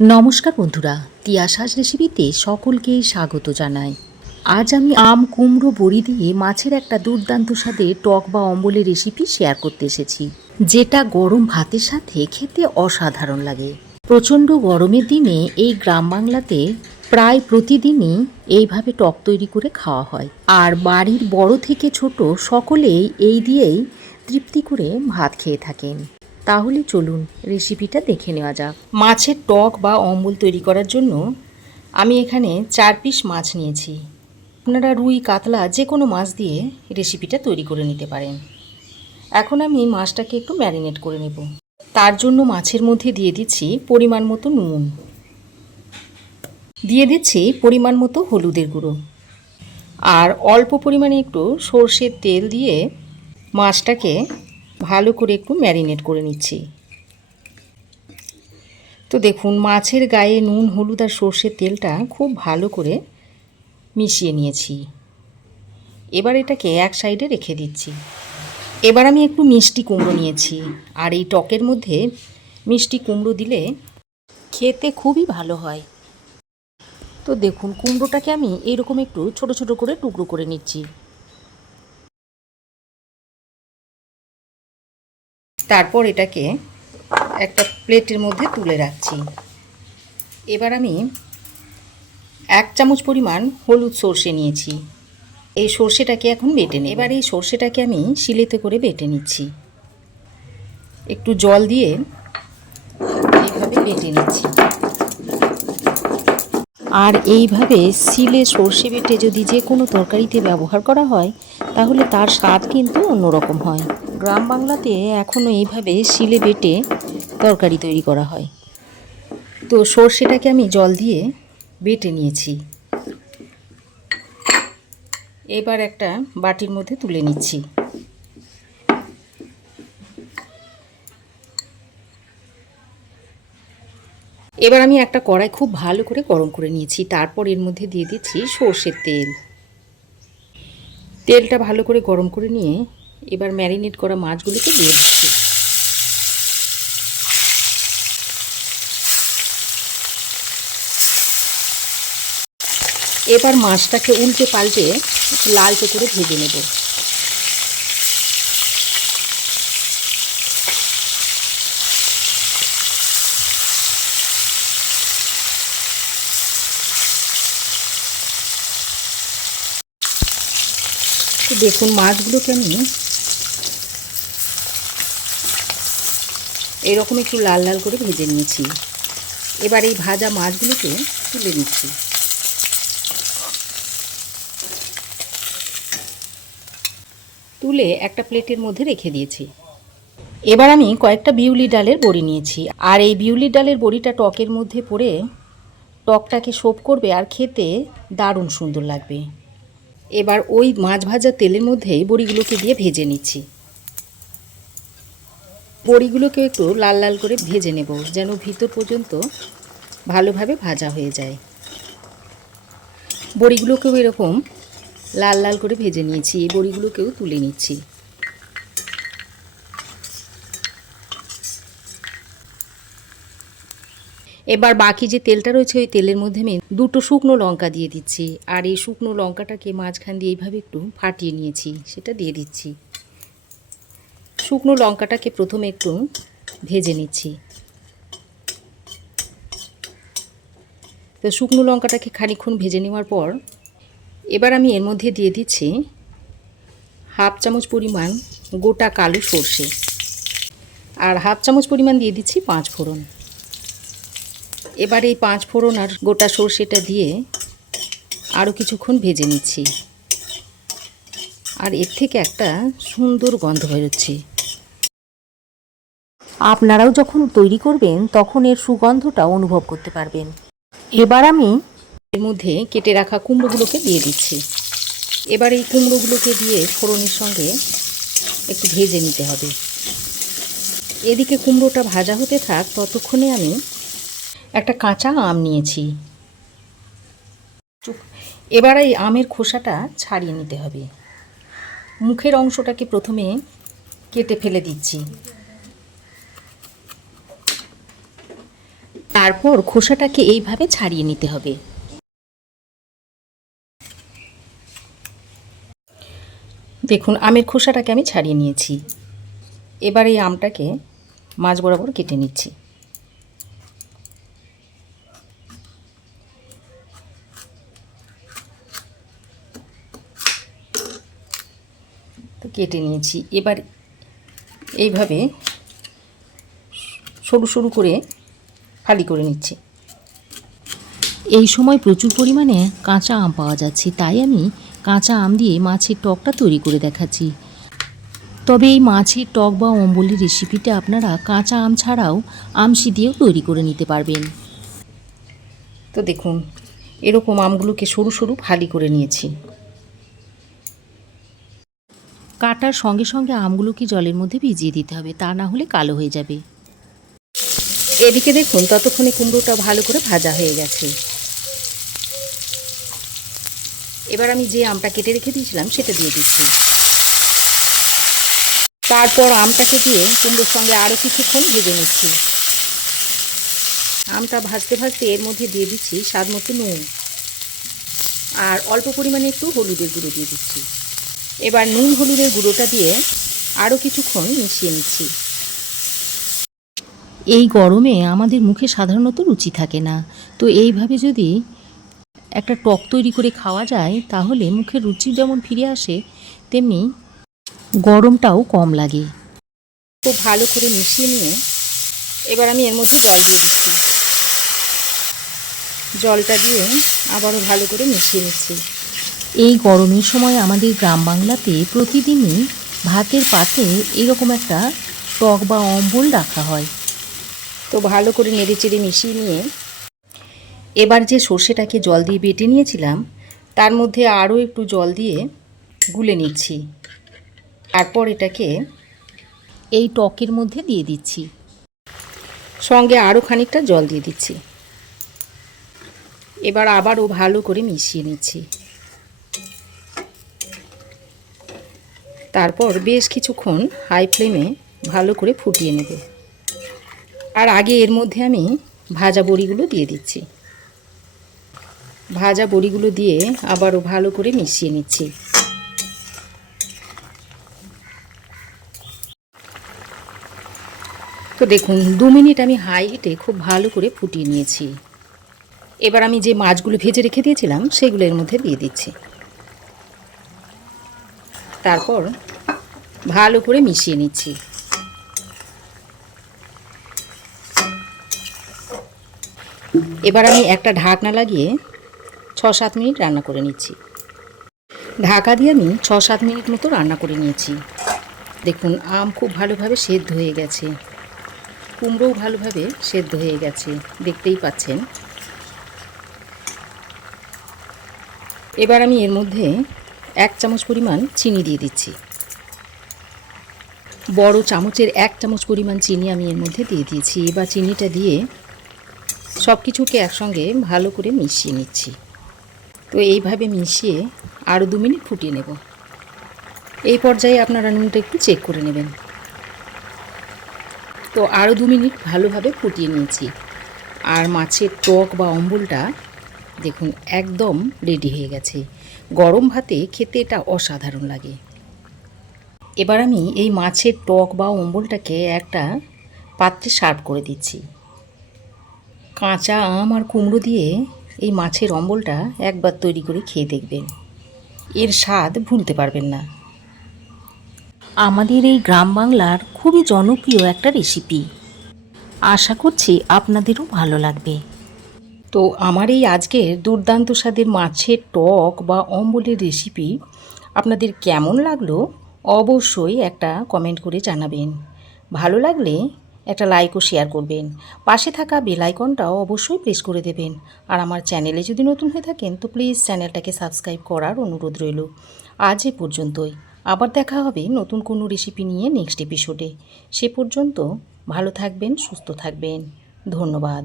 নমস্কার বন্ধুরা, তিয়াশাস রেসিপিতে সকলকে স্বাগত জানাই। আজ আমি আম কুমড়ো বড়ি দিয়ে মাছের একটা দুর্দান্ত স্বাদের টক বা অম্বলের রেসিপি শেয়ার করতে এসেছি, যেটা গরম ভাতের সাথে খেতে অসাধারণ লাগে। প্রচণ্ড গরমের দিনে এই গ্রাম বাংলাতে প্রায় প্রতিদিনই এইভাবে টক তৈরি করে খাওয়া হয়, আর বাড়ির বড় থেকে ছোট সকলেই এই দিয়েই তৃপ্তি করে ভাত খেয়ে থাকেন। তাহলে চলুন রেসিপিটা দেখে নেওয়া যাক। মাছের টক বা অম্বল তৈরি করার জন্য আমি এখানে 4 পিস মাছ নিয়েছি। আপনারা রুই কাতলা যে কোনো মাছ দিয়ে রেসিপিটা তৈরি করে নিতে পারেন। এখন আমি মাছটাকে একটু ম্যারিনেট করে নেব। তার জন্য মাছের মধ্যে দিয়ে দিচ্ছি পরিমাণ মতো নুন, দিয়ে দিচ্ছি পরিমাণ মতো হলুদের গুঁড়ো, আর অল্প পরিমাণে একটু সর্ষের তেল দিয়ে মাছটাকে ভালো করে একটু ম্যারিনেট করে নিচ্ছি। তো দেখুন, মাছের গায়ে নুন, হলুদ আর সর্ষের তেলটা খুব ভালো করে মিশিয়ে নিয়েছি। এবার এটাকে এক সাইডে রেখে দিচ্ছি। এবার আমি একটু মিষ্টি কুমড়ো নিয়েছি, আর এই টকের মধ্যে মিষ্টি কুমড়ো দিলে খেতে খুবই ভালো হয়। তো দেখুন, কুমড়োটাকে আমি এরকম একটু ছোট ছোট করে টুকরো করে নিচ্ছি। তারপর এটাকে একটা প্লেটের মধ্যে তুলে রাখছি। এবার আমি 1 চামচ পরিমাণ হলুদ সর্ষে নিয়েছি। এই সর্ষেটাকে এখন বেটে নেব। এবার এই সর্ষেটাকে আমি শিলেতে করে বেটে নিচ্ছি। একটু জল দিয়ে এইভাবে বেটে নিচ্ছি। আর এইভাবে শিলে সর্ষে বেটে যদি যে কোনো তরকারিতে ব্যবহার করা হয়, তাহলে তার স্বাদ কিন্তু অন্যরকম হয়। গ্রাম বাংলাতে এখনও এইভাবে শিলে বেটে তরকারি তৈরি করা হয়। তো সর্ষেটাকে আমি জল দিয়ে বেটে নিয়েছি। এবার একটা বাটির মধ্যে তুলে নিচ্ছি। এবার আমি একটা কড়াই খুব ভালো করে গরম করে নিয়েছি। তারপর এর মধ্যে দিয়ে দিচ্ছি সর্ষের তেল। তেলটা ভালো করে গরম করে নিয়ে এবার ম্যারিনেট করা মাছগুলোকে দিয়ে দিচ্ছি। এবার মাছটাকে উল্টে পাল্টে একটু লালচে করে ভেজে নেব। তো দেখুন, মাছগুলোকে আমি এরকম একটু লাল লাল করে ভেজে নিয়েছি। এবার এই ভাজা মাছগুলোকে তুলে নিচ্ছি। তুলে একটা প্লেটের মধ্যে রেখে দিয়েছি। এবার আমি কয়েকটা বিউলি ডালের বড়ি নিয়েছি, আর এই বিউলি ডালের বড়িটা টকের মধ্যে পড়ে টকটাকে শোপ করবে আর খেতে দারুণ সুন্দর লাগবে। এবার ওই মাছ ভাজা তেলের মধ্যেই বড়িগুলোকে দিয়ে ভেজে নিচ্ছি। বড়িগুলোকে একটু লাল লাল করে ভেজে নেব, যেন ভিতর পর্যন্ত ভালোভাবে ভাজা হয়ে যায়। বড়িগুলোকেও এরকম লাল লাল করে ভেজে নিয়েছি। এই বড়িগুলোকেও তুলে নিচ্ছি। এবার বাকি যে তেলটা রয়েছে ওই তেলের মধ্যে আমি 2টো শুকনো লঙ্কা দিয়ে দিচ্ছি, আর এই শুকনো লঙ্কাটাকে মাঝখান দিয়ে এইভাবে একটু ফাটিয়ে নিয়েছি, সেটা দিয়ে দিচ্ছি। শুকনো লঙ্কাটাকে প্রথমে একটু ভেজে নিচ্ছি। তো শুকনো লঙ্কাটাকে খানিকক্ষণ ভেজে নেওয়ার পর এবার আমি এর মধ্যে দিয়ে দিচ্ছি 1/2 চামচ পরিমাণ গোটা কালো সর্ষে, আর 1/2 চামচ পরিমাণ দিয়ে দিচ্ছি 5 ফোড়ন। এবার এই 5 ফোড়ন আর গোটা সর্ষেটা দিয়ে আরও কিছুক্ষণ ভেজে নিচ্ছি, আর এর থেকে একটা সুন্দর গন্ধ বেরোচ্ছে। আপনারাও যখন তৈরি করবেন তখন এর সুগন্ধটা অনুভব করতে পারবেন। এবার আমি এর মধ্যে কেটে রাখা কুমড়োগুলোকে দিয়ে দিচ্ছি। এবার এই কুমড়োগুলোকে দিয়ে ফোড়নের সঙ্গে একটু ভেজে নিতে হবে। এদিকে কুমড়োটা ভাজা হতে থাক, ততক্ষণে আমি একটা কাঁচা আম নিয়েছি। এবার এই আমের খোসাটা ছাড়িয়ে নিতে হবে। মুখের অংশটাকে প্রথমে কেটে ফেলে দিচ্ছি। তারপর খোসাটাকে এইভাবে ছাড়িয়ে নিতে হবে। দেখুন আমের খোসাটাকে আমি ছাড়িয়ে নিয়েছি। এবার এই আমটাকে মাঝ বরাবর কেটে নিচ্ছি। তো কেটে নিয়েছি। এবার এইভাবে সরু সরু করে ফালি করে নিচ্ছি। এই সময় প্রচুর পরিমাণে কাঁচা আম পাওয়া যাচ্ছে, তাই আমি কাঁচা আম দিয়ে মাছের টকটা তৈরি করে দেখাচ্ছি। তবে এই মাছের টক বা অম্বলের রেসিপিটা আপনারা কাঁচা আম ছাড়াও আমশি দিয়েও তৈরি করে নিতে পারবেন। তো দেখুন এরকম আমগুলোকে সরু সরু ফালি করে নিয়েছি। কাটার সঙ্গে সঙ্গে আমগুলোকে জলের মধ্যে ভিজিয়ে দিতে হবে, তা না হলে কালো হয়ে যাবে। এদিকে দেখুন ততক্ষণে কুমড়োটা ভালো করে ভাজা হয়ে গেছে। এবার আমি যে আমটা কেটে রেখে দিয়েছিলাম সেটা দিয়ে দিচ্ছি। তারপর আমটাকে দিয়ে কুমড়োর সঙ্গে আরও কিছুক্ষণ ভেজে নিচ্ছি। আমটা ভাজতে ভাজতে এর মধ্যে দিয়ে দিচ্ছি স্বাদ মতো নুন, আর অল্প পরিমাণে একটু হলুদের গুঁড়ো দিয়ে দিচ্ছি। এবার নুন হলুদের গুঁড়োটা দিয়ে আরও কিছুক্ষণ মিশিয়ে নিচ্ছি। এই গরমে আমাদের মুখে সাধারণত রুচি থাকে না, তো এইভাবে যদি একটা টক তৈরি করে খাওয়া যায় তাহলে মুখের রুচি যেমন ফিরে আসে, তেমনি গরমটাও কম লাগে। খুব ভালো করে মিশিয়ে নিয়ে এবার আমি এর মধ্যে জল দিয়ে দিচ্ছি। জলটা দিয়ে আবারও ভালো করে মিশিয়ে নিচ্ছি। এই গরমের সময় আমাদের গ্রাম বাংলাতে প্রতিদিনই ভাতের পাতে এরকম একটা টক বা অম্বল রাখা হয়। তো ভালো করে নেড়ে চেড়ে মিশিয়ে নিয়ে এবার যে সর্ষেটাকে জল দিয়ে বেটে নিয়েছিলাম তার মধ্যে আরও একটু জল দিয়ে গুলে নিচ্ছি। তারপর এটাকে এই টকের মধ্যে দিয়ে দিচ্ছি, সঙ্গে আরও খানিকটা জল দিয়ে দিচ্ছি। এবার আবারও ভালো করে মিশিয়ে নিচ্ছি। তারপর বেশ কিছুক্ষণ হাই ফ্লেমে ভালো করে ফুটিয়ে নেব। আর আগে এর মধ্যে আমি ভাজা বড়িগুলো দিয়ে দিচ্ছি। ভাজা বড়িগুলো দিয়ে আবারও ভালো করে মিশিয়ে নিচ্ছি। তো দেখুন 2 মিনিট আমি হাই হিটে খুব ভালো করে ফুটিয়ে নিয়েছি। এবার আমি যে মাছগুলো ভেজে রেখে দিয়েছিলাম সেগুলো এর মধ্যে দিয়ে দিচ্ছি। তারপর ভালো করে মিশিয়ে নিচ্ছি। এবার আমি একটা ঢাকনা লাগিয়ে 6-7 মিনিট রান্না করে নিচ্ছি। ঢাকা দিয়ে আমি 6-7 মিনিট মতো রান্না করে নিয়েছি। দেখুন আম খুব ভালোভাবে সেদ্ধ হয়ে গেছে, কুমড়োও ভালোভাবে সেদ্ধ হয়ে গেছে, দেখতেই পাচ্ছেন। এবার আমি এর মধ্যে 1 চামচ পরিমাণ চিনি দিয়ে দিচ্ছি। বড় চামচের 1 চামচ পরিমাণ চিনি আমি এর মধ্যে দিয়ে দিয়েছি। এবার চিনিটা দিয়ে সব কিছুকে একসঙ্গে ভালো করে মিশিয়ে নিচ্ছি। তো এইভাবে মিশিয়ে আরও 2 মিনিট ফুটিয়ে নেব। এই পর্যায়ে আপনারা নুনটা একটু চেক করে নেবেন। তো আরও 2 মিনিট ভালোভাবে ফুটিয়ে নিয়েছি। আর মাছের টক বা অম্বলটা দেখুন একদম রেডি হয়ে গেছে। গরম ভাতে খেতে এটা অসাধারণ লাগে। এবার আমি এই মাছের টক বা অম্বলটাকে একটা পাত্রে সার্ভ করে দিচ্ছি। কাঁচা আম আর কুমড়ো দিয়ে এই মাছের অম্বলটা একবার তৈরি করে খেয়ে দেখবেন, এর স্বাদ ভুলতে পারবেন না। আমাদের এই গ্রাম বাংলার খুবই জনপ্রিয় একটা রেসিপি, আশা করছি আপনাদেরও ভালো লাগবে। তো আমার এই আজকের দুর্দান্ত স্বাদের মাছের টক বা অম্বলের রেসিপি আপনাদের কেমন লাগলো অবশ্যই একটা কমেন্ট করে জানাবেন। ভালো লাগলে একটা লাইক ও শেয়ার করবেন। পাশে থাকা বেল আইকনটাও অবশ্যই প্রেস করে দেবেন। আর আমার চ্যানেলে যদি নতুন হয়ে থাকেন তো প্লিজ চ্যানেলটাকে সাবস্ক্রাইব করার অনুরোধ রইল। আজ এ পর্যন্তই, আবার দেখা হবে নতুন কোনো রেসিপি নিয়ে নেক্সট এপিসোডে। সে পর্যন্ত ভালো থাকবেন, সুস্থ থাকবেন। ধন্যবাদ।